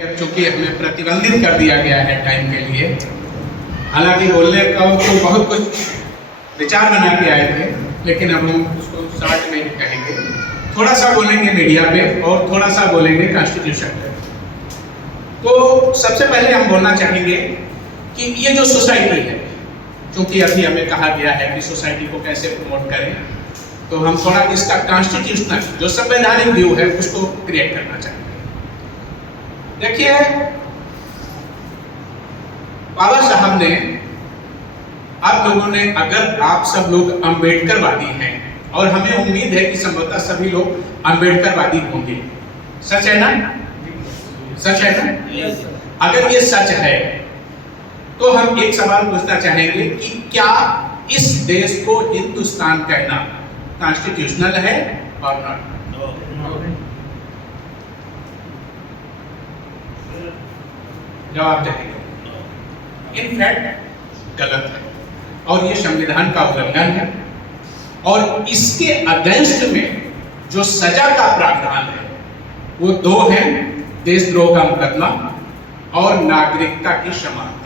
चूंकि हमें प्रतिबंधित कर दिया गया है टाइम के लिए, हालांकि बोलने का तो बहुत कुछ विचार बना के आए थे, लेकिन अब हम उसको शॉर्ट में कहेंगे। थोड़ा सा बोलेंगे मीडिया पे और थोड़ा सा बोलेंगे कॉन्स्टिट्यूशन पे। तो सबसे पहले हम बोलना चाहेंगे कि ये जो सोसाइटी है, चूंकि अभी हमें कहा गया है कि सोसाइटी को कैसे प्रमोट करें, तो हम थोड़ा इसका कॉन्स्टिट्यूशनल जो संवैधानिक व्यू है उसको क्रिएट करना चाहेंगे। देखिए, बाबा साहब ने, आप लोगों ने, अगर आप सब लोग अम्बेडकरवादी हैं, और हमें उम्मीद है कि संभवतः सभी लोग अम्बेडकरवादी होंगे, सच है ना? सच है ना? अगर ये सच है तो हम एक सवाल पूछना चाहेंगे कि क्या इस देश को हिंदुस्तान कहना कॉन्स्टिट्यूशनल है और नॉट? जवाब देंगे इनफैक्ट गलत है, और ये संविधान का उल्लंघन है, और इसके अगेंस्ट में जो सजा का प्रावधान है वो दो हैं: देशद्रोह का मुकदमा और नागरिकता की समाप्ति।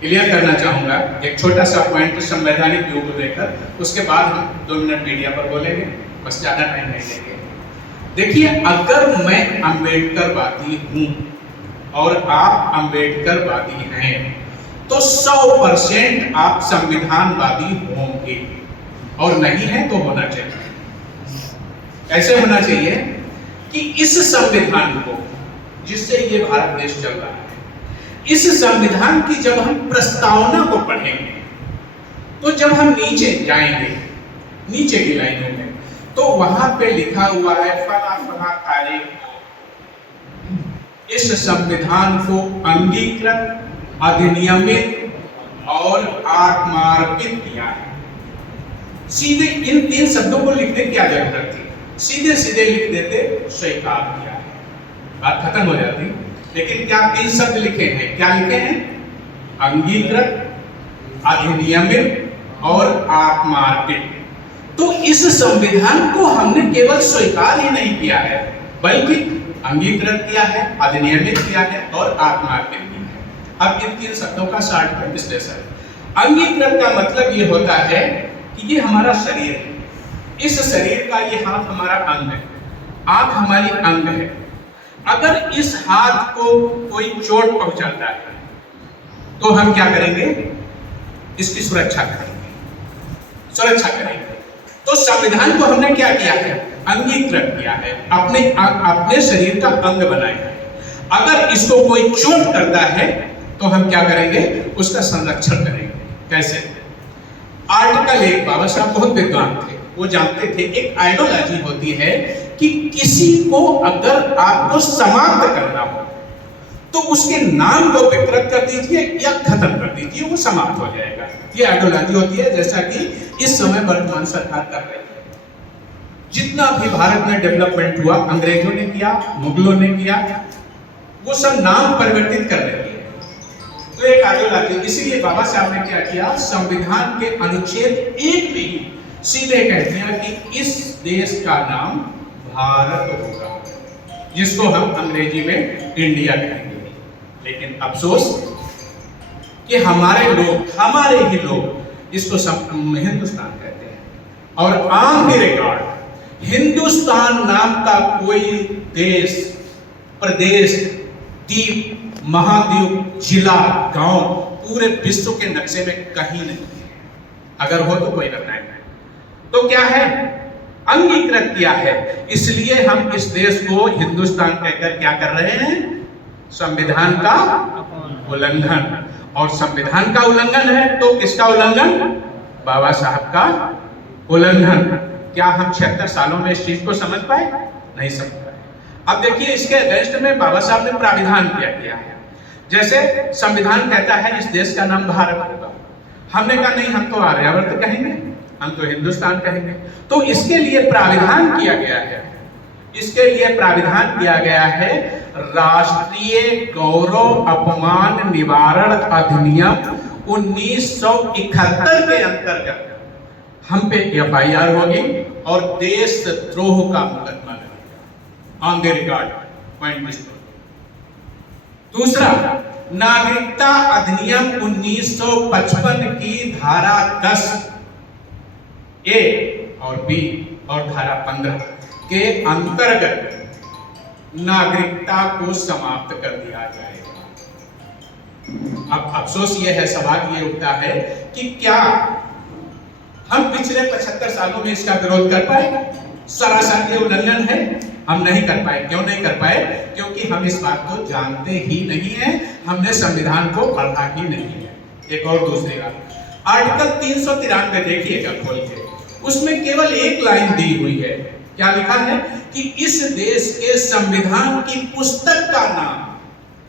क्लियर करना चाहूंगा एक छोटा सा पॉइंट संवैधानिक व्यू को लेकर, उसके बाद हम 2 मिनट मीडिया पर बोलेंगे, बस ज्यादा टाइम नहीं लेंगे। देखिए, अगर मैं अम्बेडकरवादी हूं और आप अम्बेडकरवादी हैं तो 100% आप संविधानवादी होंगे, और नहीं है तो होना चाहिए। ऐसे होना चाहिए कि इस संविधान को, जिससे ये भारत देश चल रहा है, इस संविधान की जब हम प्रस्तावना को पढ़ेंगे, तो जब हम नीचे जाएंगे, नीचे की लाइनों में, तो वहां पे लिखा हुआ है फला फला तारीख को इस संविधान को अंगीकृत, अधिनियमित और आत्मार्पित किया है। सीधे इन 3 शब्दों को लिखने की क्या जरूरत थी? सीधे सीधे लिख देते स्वीकार किया है, बात खत्म हो जाती। लेकिन क्या 3 शब्द लिखे हैं? क्या लिखे हैं? अंगीकृत, अधिनियमित और आत्मार्पित। तो इस संविधान को हमने केवल स्वीकार ही नहीं किया है, बल्कि अंगीकृत किया है, अधिनियमित किया है और आत्मार्पित किया है। अब इन 3 शब्दों का शॉर्ट विश्लेषण। अंगीकृत का मतलब ये होता है कि ये हमारा शरीर है, इस शरीर का ये हाथ हमारा अंग है, आंख हमारी अंग है। अगर इस हाथ को कोई चोट पहुंचाता है तो हम क्या करेंगे? इसकी सुरक्षा करेंगे, सुरक्षा करेंगे। तो संविधान को हमने क्या किया है? अंगीकृत किया है, अपने शरीर का अंग बनाया है। अगर इसको कोई चोट करता है तो हम क्या करेंगे? उसका संरक्षण करेंगे। कैसे? आर्टिकल 1, बाबा साहब बहुत विद्वान थे, वो जानते थे एक आइडियोलॉजी होती है कि किसी को अगर आपको समाप्त करना हो तो उसके नाम को विकृत कर दीजिए या खत्म कर दीजिए, वो समाप्त हो जाएगा। ये आइडियोलॉजी होती है, जैसा कि इस समय वर्तमान सरकार कर रही है। जितना भी भारत में डेवलपमेंट हुआ, अंग्रेजों ने किया, मुगलों ने किया, वो सब नाम परिवर्तित कर रही है। तो एक आइडियोलॉजी, इसीलिए बाबा साहब ने क्या किया? संविधान के अनुच्छेद 1 में ही सीधे कह दिया कि इस देश का नाम भारत होगा, जिसको हम अंग्रेजी में इंडिया कहेंगे। लेकिन अफसोस कि हमारे ही लोग इसको हिंदुस्तान कहते हैं, और ऑन द रिकॉर्ड हिंदुस्तान नाम का कोई देश, प्रदेश, द्वीप, महाद्वीप, जिला, गांव पूरे विश्व के नक्शे में कहीं नहीं है। अगर हो तो कोई बताए। तो क्या है? अंगीकृत किया है, इसलिए हम इस देश को हिंदुस्तान कहकर क्या कर रहे हैं? संविधान का उल्लंघन। और संविधान का उल्लंघन है तो किसका उल्लंघन? बाबा साहब का उल्लंघन। क्या हम 76 सालों में इस चीज को समझ पाए? नहीं समझ पाए। अब देखिए, इसके अगेंस्ट में बाबा साहब ने प्राविधान किया है। जैसे संविधान कहता है इस देश का नाम भारत होगा, हमने कहा नहीं, हम तो आर्यावर्त कहेंगे, हम तो हिंदुस्तान कहेंगे। तो इसके लिए प्राविधान किया गया है, इसके लिए प्राविधान किया गया है राष्ट्रीय गौरव अपमान निवारण अधिनियम 1971 के अंतर्गत हम पे FIR होगी और देशद्रोह का मुकदमा लगेगा। On the record point. दूसरा, नागरिकता अधिनियम 1955 की धारा 10 ए और बी और धारा 15 के अंतर्गत नागरिकता को समाप्त कर दिया जाएगा। अब अफसोस ये है, सवाल ये उठता है कि क्या हम पिछले 75 सालों में इसका विरोध कर पाए? सरासर ये उल्लंघन है, हम नहीं कर पाए। क्यों नहीं कर पाए? क्योंकि हम इस बात को जानते ही नहीं है, हमने संविधान को पढ़ा ही नहीं है। एक और दूसरी बात, आर्टिकल 393 देखिएगा खोल के, उसमें केवल एक लाइन दी हुई है। क्या लिखा है कि इस देश के संविधान की पुस्तक का नाम,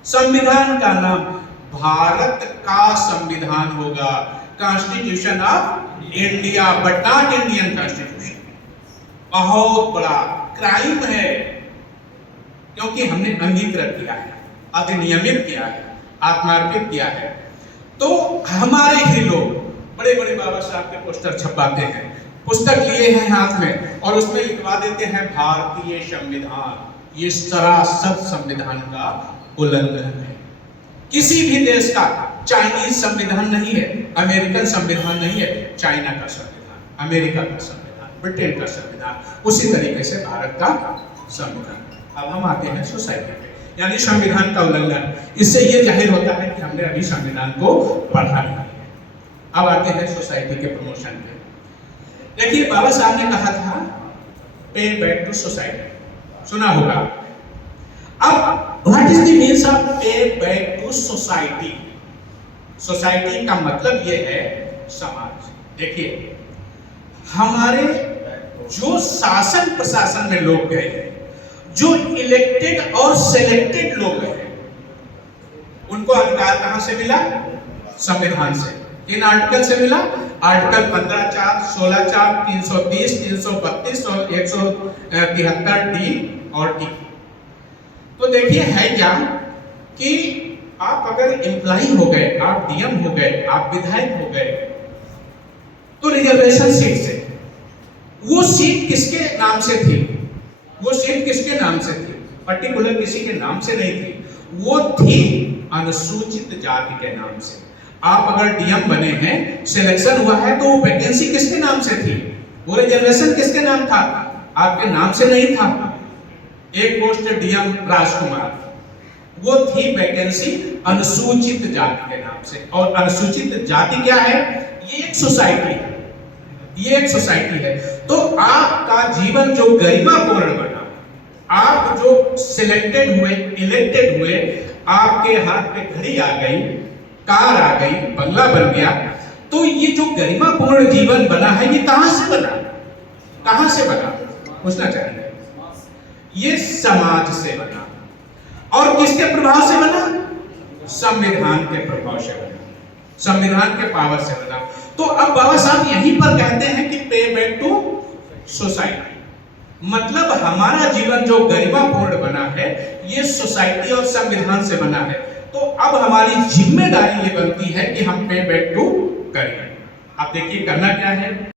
संविधान का नाम भारत का संविधान होगा, constitution of India, but not Indian constitution. बहुत बड़ा क्राइम है, क्योंकि हमने अंगीकृत किया है, अधिनियमित किया है, आत्मार्पित किया है। तो हमारे ही लोग बड़े बड़े बाबा साहब के पोस्टर छपवाते हैं, पुस्तक लिए हैं हाथ में और उसमें लिखवा देते हैं भारतीय संविधान। ये सरासर संविधान का उल्लंघन है। किसी भी देश का, चाइनीज संविधान नहीं है, अमेरिकन संविधान नहीं है, चाइना का संविधान, अमेरिका का संविधान, ब्रिटेन का संविधान, उसी तरीके से भारत का संविधान। अब हम आते हैं सोसाइटी पे, यानी संविधान का उल्लंघन। इससे ये जाहिर होता है कि हमने अभी संविधान को पढ़ा नहीं है। अब आते हैं सोसाइटी के प्रमोशन पे। देखिए, बाबा साहब ने कहा था पे बैक टू सोसाइटी, सुना होगा। अब what is the means of पे बैक टू सोसाइटी? सोसाइटी का मतलब ये है समाज। देखिए, हमारे जो शासन प्रशासन में लोग गए हैं, जो इलेक्टेड और सिलेक्टेड लोग हैं, उनको अधिकार कहां से मिला? संविधान से। किन आर्टिकल से मिला? आर्टिकल 15(4), 16(4), 330, 332 और 173 डी और डी। तो देखिए, है क्या कि आप अगर एम्प्लॉई हो गए, आप डीएम हो गए, आप विधायक हो गए, तो रिजर्वेशन सीट से, वो सीट किसके नाम से थी? वो सीट किसके नाम से थी? पर्टिकुलर किसी के नाम से नहीं थी, वो थी अनुसूचित जाति के नाम से। आप अगर डीएम बने हैं, सिलेक्शन हुआ है, तो वो वैकेंसी किसके नाम से थी? वो रिजर्वेशन किसके नाम था? आपके नाम से नहीं था। एक पोस्ट डीएम राजकुमार, वो थी वैकेंसी अनुसूचित जाति के नाम से। और अनुसूचित जाति क्या है? ये एक सोसाइटी है, ये एक सोसाइटी है। तो आपका जीवन जो गरिमापूर्ण बना, आप जो सिलेक्टेड हुए, इलेक्टेड हुए, आपके हाथ पे घड़ी आ गई, कार आ गई, बंगला बन गया, तो ये जो गरिमापूर्ण जीवन बना है, ये कहां से बना? कहां से बना? पूछना चाहिए। ये समाज से बना। और किसके प्रभाव से बना? संविधान के प्रभाव से बना, संविधान के पावर से बना। तो अब बाबा साहब यहीं पर कहते हैं कि पे बैक टू सोसाइटी, मतलब हमारा जीवन जो गरिमापूर्ण बना है, ये सोसाइटी और संविधान से बना है। तो अब हमारी जिम्मेदारी ये बनती है कि हम पे बैक टू करें। अब देखिए, करना क्या है?